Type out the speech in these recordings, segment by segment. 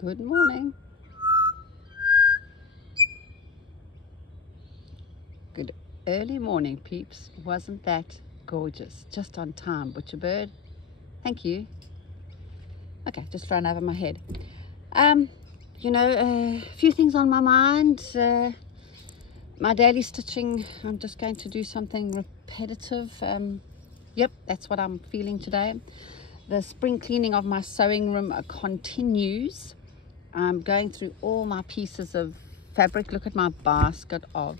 Good morning. Good early morning, peeps. Wasn't that gorgeous? Just on time, butcher bird. Thank you. Okay, just thrown over my head. A few things on my mind. My daily stitching, I'm just going to do something repetitive. Yep, that's what I'm feeling today. The spring cleaning of my sewing room continues. I'm going through all my pieces of fabric. Look at my basket of,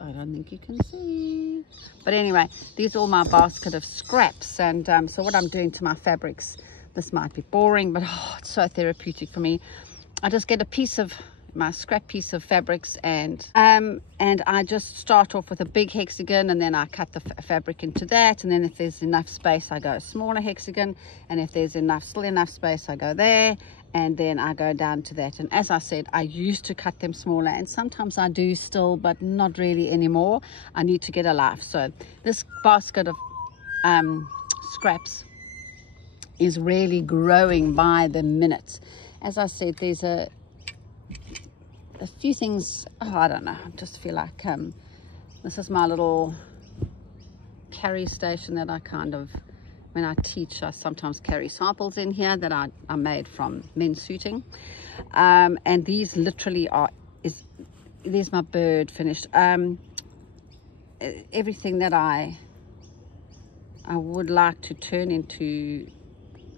I don't think you can see, but anyway, these are all my basket of scraps. And so what I'm doing to my fabrics, this might be boring, but it's so therapeutic for me. I just get a piece of my scrap piece of fabrics and I just start off with a big hexagon, and then I cut the fabric into that, and then if there's enough space I go a smaller hexagon, and if there's still enough space I go there, and then I go down to that. And as I said, I used to cut them smaller, and sometimes I do still, but not really anymore. I need to get a life. So this basket of scraps is really growing by the minute. As I said, there's a few things, I don't know, I just feel like this is my little carry station that I kind of, when I teach, I sometimes carry samples in here that I made from men's suiting, and these literally there's my bird finished. Everything that I would like to turn into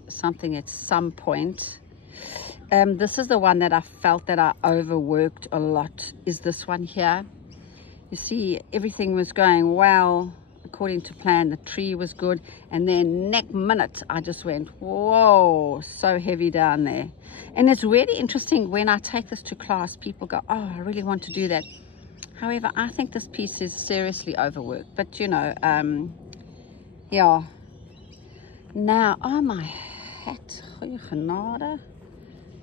something at some point. This is the one that I felt that I overworked a lot, is this one here. You see, everything was going well according to plan. The tree was good, and then next minute I just went, whoa, so heavy down there. And it's really interesting when I take this to class, people go, oh, I really want to do that. However, I think this piece is seriously overworked, but you know, yeah. Now, oh, my hat, goeie genade.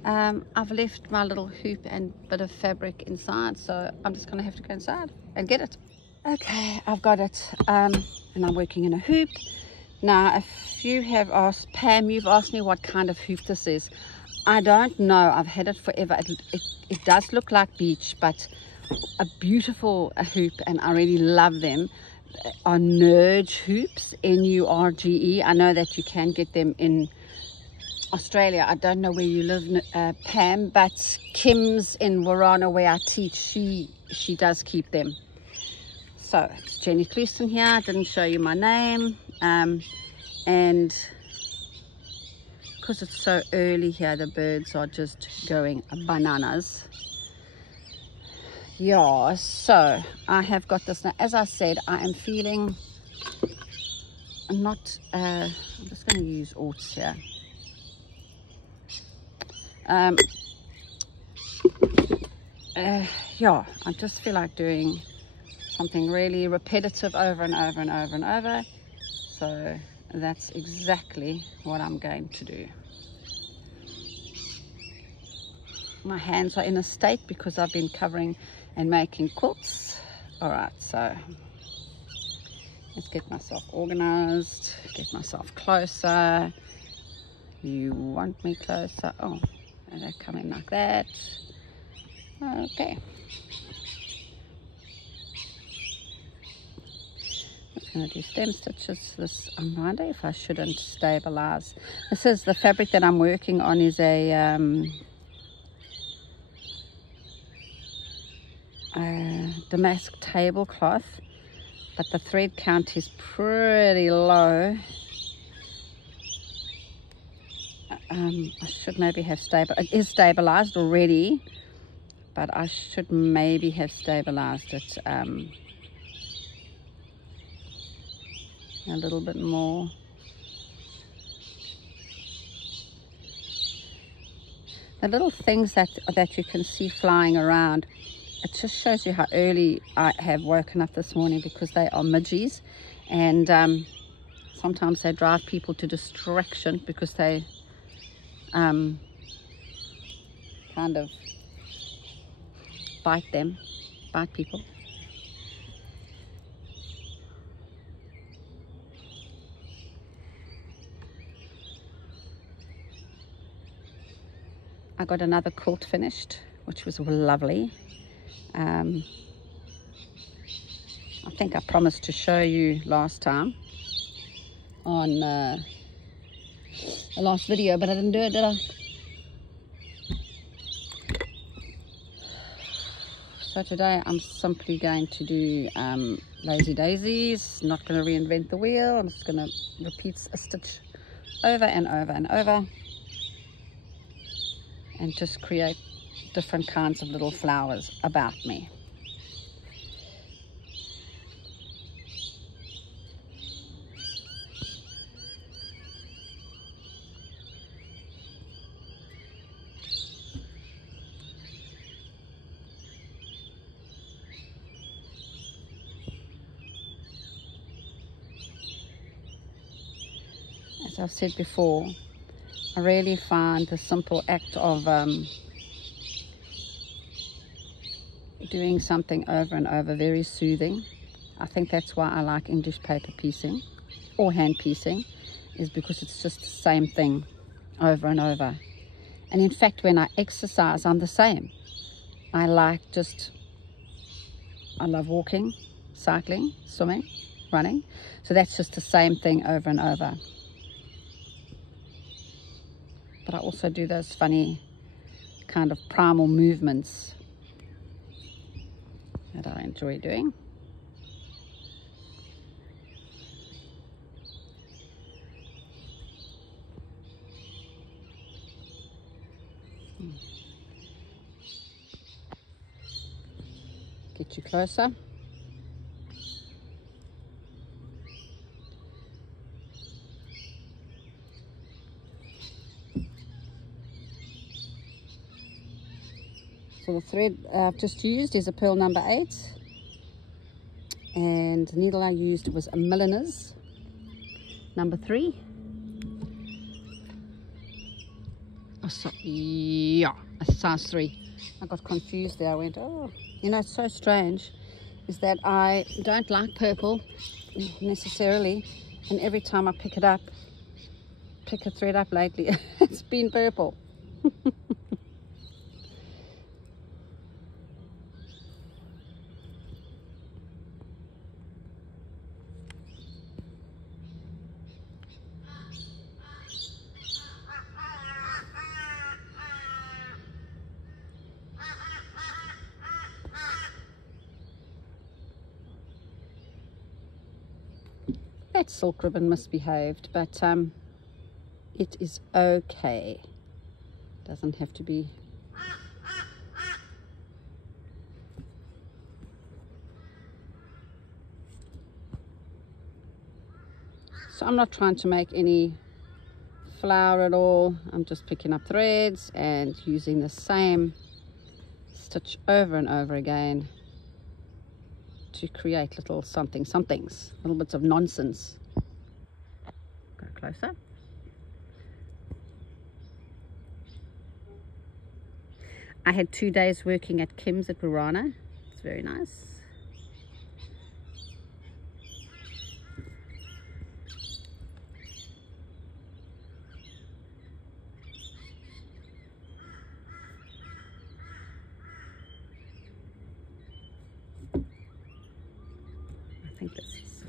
I've left my little hoop and bit of fabric inside, so I'm just going to have to go inside and get it. Okay, I've got it, and I'm working in a hoop. Now, if you have asked, Pam, you've asked me what kind of hoop this is. I don't know. I've had it forever. It does look like beach, but a beautiful hoop, and I really love them, are Nurge hoops, N-U-R-G-E. I know that you can get them in Australia. I don't know where you live, Pam, but Kim's in Warana, where I teach, she does keep them. So it's Jenny Cleuston here. I didn't show you my name, and because it's so early here, the birds are just going bananas. Yeah, so I have got this now. As I said, I am feeling not, I'm just going to use oats here. Yeah, I just feel like doing something really repetitive over and over and over and over. So that's exactly what I'm going to do. My hands are in a state because I've been covering and making quilts. All right, so let's get myself organized, get myself closer. You want me closer? Oh, and they come in like that. Okay. I'm going to do stem stitches. This, I wonder if I shouldn't stabilize. This is the fabric that I'm working on, is a damask tablecloth, but the thread count is pretty low. I should maybe have it is stabilized already, but I should maybe have stabilized it a little bit more. The little things that you can see flying around, it just shows you how early I have woken up this morning, because they are midges, and sometimes they drive people to distraction because they kind of bite people. I got another quilt finished, which was lovely. I think I promised to show you last time on the last video, but I didn't do it, did I? So today I'm simply going to do lazy daisies. Not going to reinvent the wheel. I'm just going to repeat a stitch over and over and over, and just create different kinds of little flowers about me. As I've said before, I really find the simple act of doing something over and over very soothing. I think that's why I like English paper piecing or hand piecing, is because it's just the same thing over and over. And in fact, when I exercise, I'm the same. I love walking, cycling, swimming, running. So that's just the same thing over and over. But I also do those funny kind of primal movements that I enjoy doing. Get you closer. So the thread I've just used is a pearl number 8, and the needle I used was a milliner's number 3. Oh, yeah, a size 3. I got confused there. I went, oh, you know, it's so strange, is that I don't like purple necessarily, and every time I pick a thread up lately, it's been purple. That silk ribbon misbehaved, but it is okay. Doesn't have to be. So I'm not trying to make any flower at all. I'm just picking up threads and using the same stitch over and over again to create little somethings, little bits of nonsense. Go closer. I had 2 days working at Kim's at Burana. It's very nice. I think this is.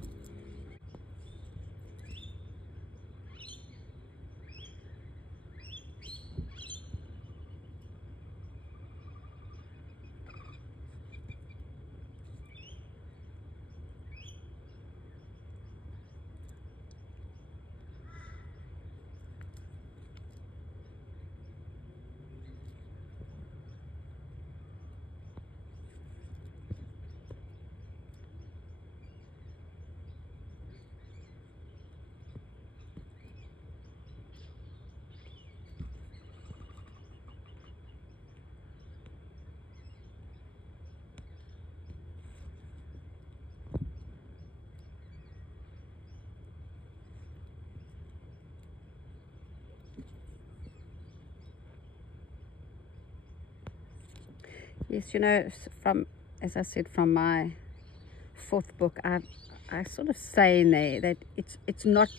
Yes, you know, as I said, from my 4th book, I sort of say in there that it's not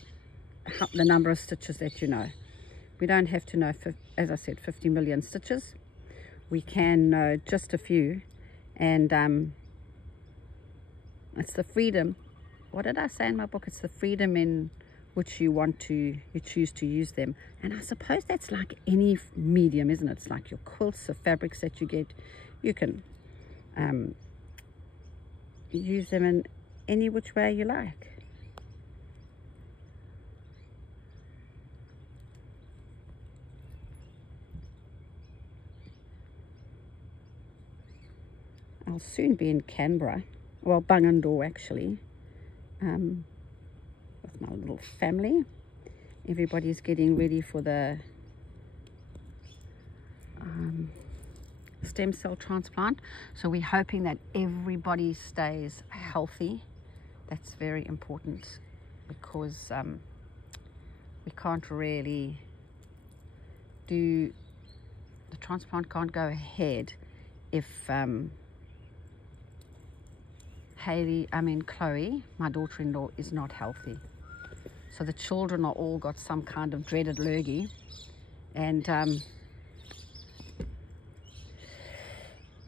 the number of stitches that you know, We don't have to know, as I said, 50 million stitches. We can know just a few, and it's the freedom. What did I say in my book? It's the freedom in which you choose to use them. And I suppose that's like any medium, isn't it? It's like your quilts, the fabrics that you get. You can use them in any which way you like. I'll soon be in Canberra, well, Bungendore actually, with my little family. Everybody's getting ready for the stem cell transplant, so we're hoping that everybody stays healthy. That's very important, because we can't really do, the transplant can't go ahead if Chloe, my daughter-in-law, is not healthy. So the children are all got some kind of dreaded lurgy, and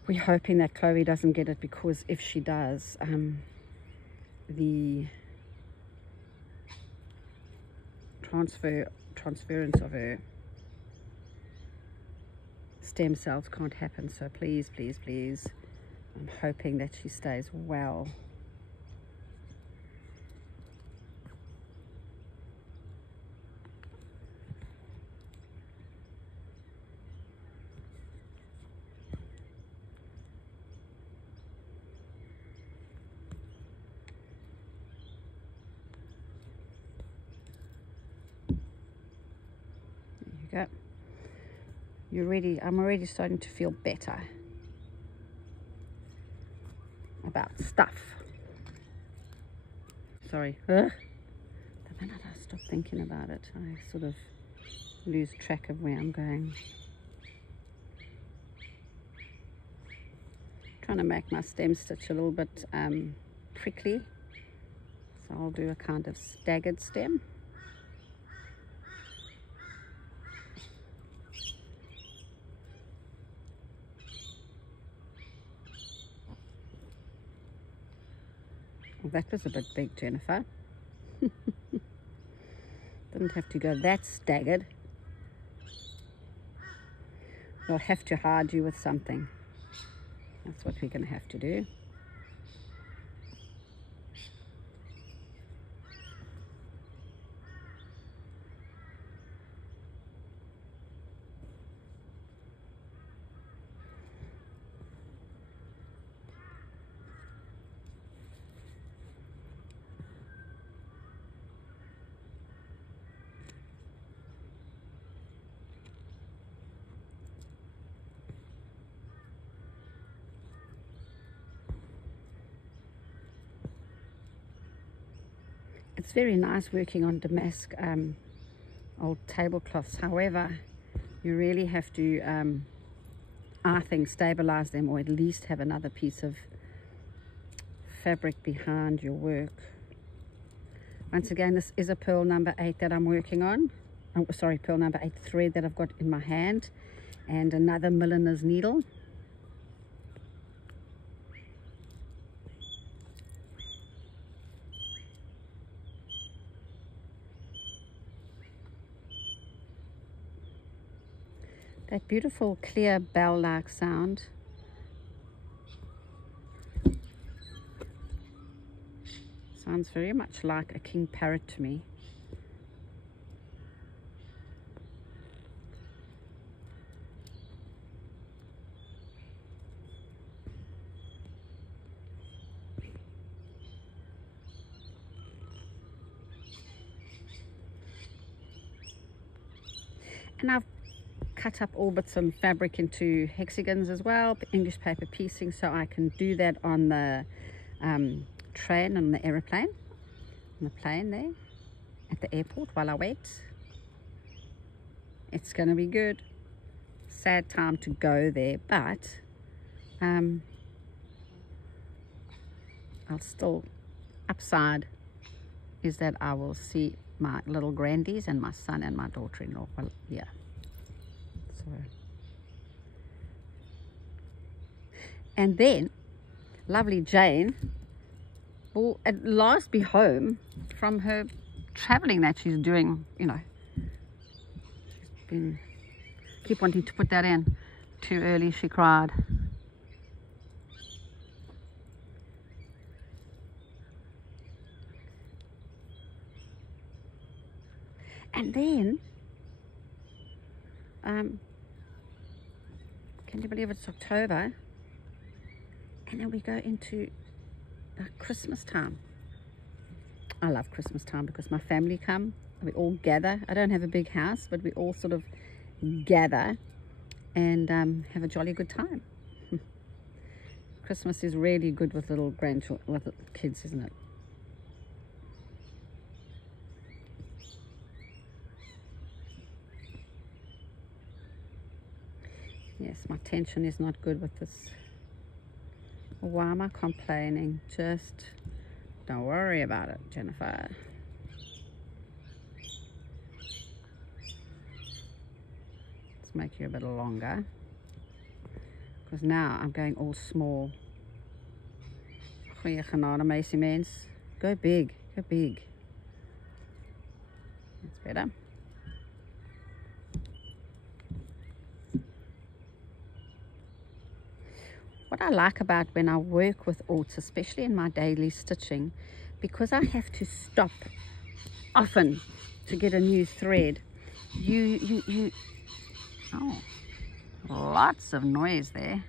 we're hoping that Chloe doesn't get it, because if she does, the transference of her stem cells can't happen. So please, please, please, I'm hoping that she stays well. There you go. You're ready. I'm already starting to feel better about stuff. Sorry. The minute I stop thinking about it, I sort of lose track of where I'm going. Trying to make my stem stitch a little bit prickly, so I'll do a kind of staggered stem. Well, that was a bit big, Jennifer. Didn't have to go that staggered. We'll have to hide you with something. That's what we're going to have to do. It's very nice working on damask old tablecloths. However, you really have to, I think, stabilize them, or at least have another piece of fabric behind your work. Once again, this is a pearl number 8 that I'm working on. Oh, sorry, pearl number 8 thread that I've got in my hand, and another milliner's needle. That beautiful clear bell-like sound. Sounds very much like a king parrot to me. And I've cut up all bits of fabric into hexagons as well, English paper piecing, so I can do that on the train, on the aeroplane, on the plane there at the airport while I wait. It's going to be good. Sad time to go there, but I'll still upside is that I will see my little grandies and my son and my daughter-in-law. Well, yeah. So, and then lovely Jane will at last be home from her traveling that she's doing. You know, she's been keep wanting to put that in. Too early, she cried. And then, can you believe it's October? And then we go into Christmas time. I love Christmas time because my family come, we all gather. I don't have a big house, but we all sort of gather and have a jolly good time. Christmas is really good with little grandchildren, with kids, isn't it? Yes, my tension is not good with this. Why am I complaining? Just don't worry about it, Jennifer. Let's make you a bit longer, because now I'm going all small. Goeie genade, meisie mens. Go big, go big. That's better. What I like about when I work with orts, especially in my daily stitching, because I have to stop often to get a new thread, oh, lots of noise there.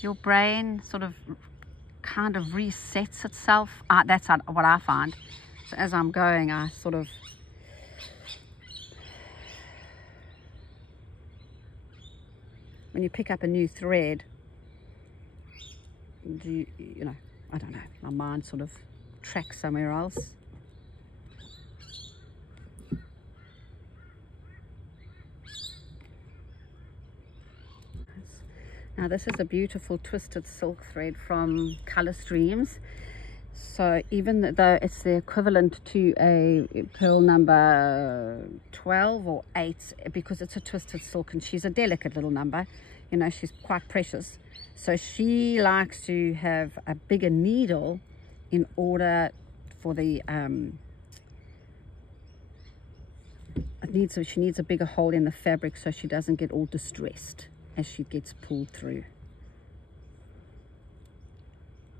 Your brain sort of kind of resets itself. That's what I find. So as I'm going, I sort of when you pick up a new thread, you know, I don't know, my mind sort of tracks somewhere else. Now this is a beautiful twisted silk thread from Color Streams. So even though it's the equivalent to a pearl number 12 or 8, because it's a twisted silk and she's a delicate little number, you know, she's quite precious. So she likes to have a bigger needle in order for the, she needs a bigger hole in the fabric so she doesn't get all distressed as she gets pulled through.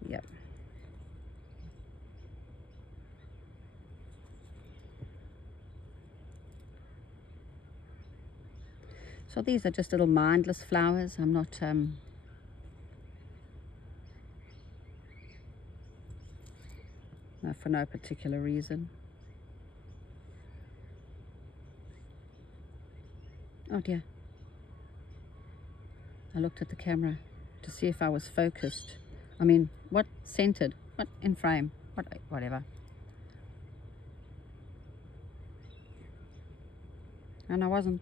Yep. So these are just little mindless flowers. I'm not no, for no particular reason. Oh dear. I looked at the camera to see if I was focused. I mean, what centered? What in frame? Whatever. And I wasn't.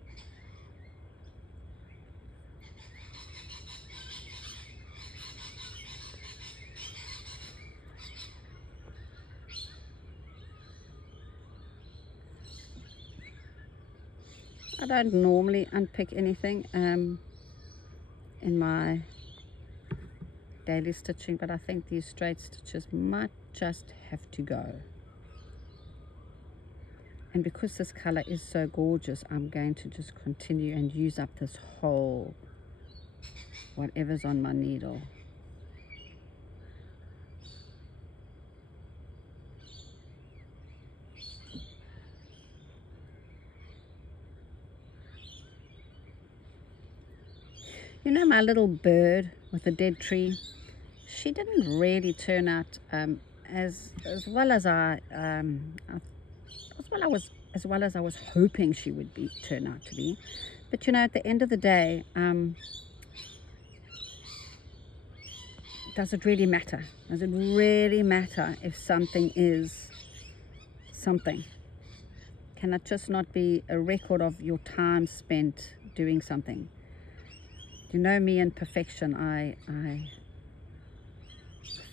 I don't normally unpick anything in my daily stitching, but I think these straight stitches might just have to go. And because this color is so gorgeous, I'm going to just continue and use up this whole whatever's on my needle. You know, my little bird with the dead tree, she didn't really turn out as well as I was hoping she would turn out to be. But you know, at the end of the day, does it really matter? Does it really matter if something is something? Can it just not be a record of your time spent doing something? You know me and perfection. I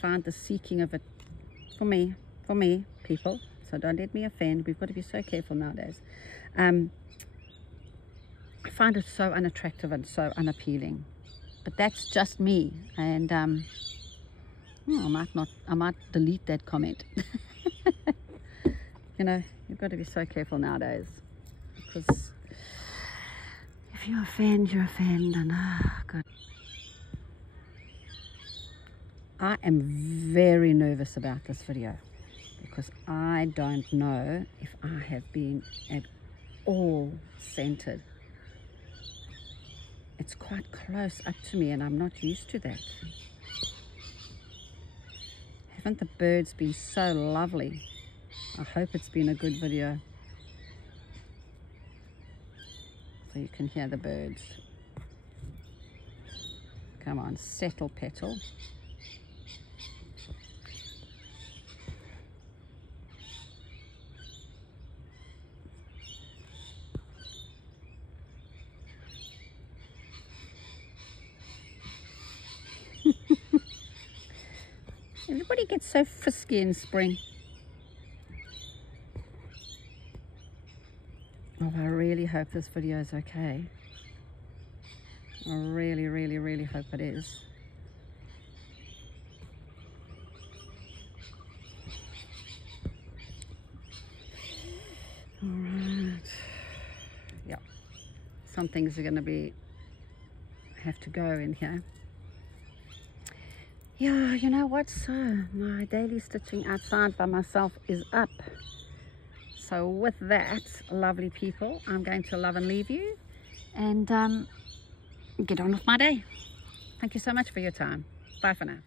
find the seeking of it for me, people. So don't let me offend. We've got to be so careful nowadays. I find it so unattractive and so unappealing. But that's just me. And I might delete that comment. You know, you've got to be so careful nowadays. Because if you offend, you offend. And God. I am very nervous about this video because I don't know if I have been at all centered. It's quite close up to me and I'm not used to that. Haven't the birds been so lovely? I hope it's been a good video. So you can hear the birds. Come on, settle, petal. Everybody gets so frisky in spring. Oh, I really hope this video is okay. I really, really, really hope it is. All right. Yeah. Some things are going to have to go in here. Yeah, you know what? So my daily stitching outside by myself is up. So with that, lovely people, I'm going to love and leave you and get on with my day. Thank you so much for your time. Bye for now.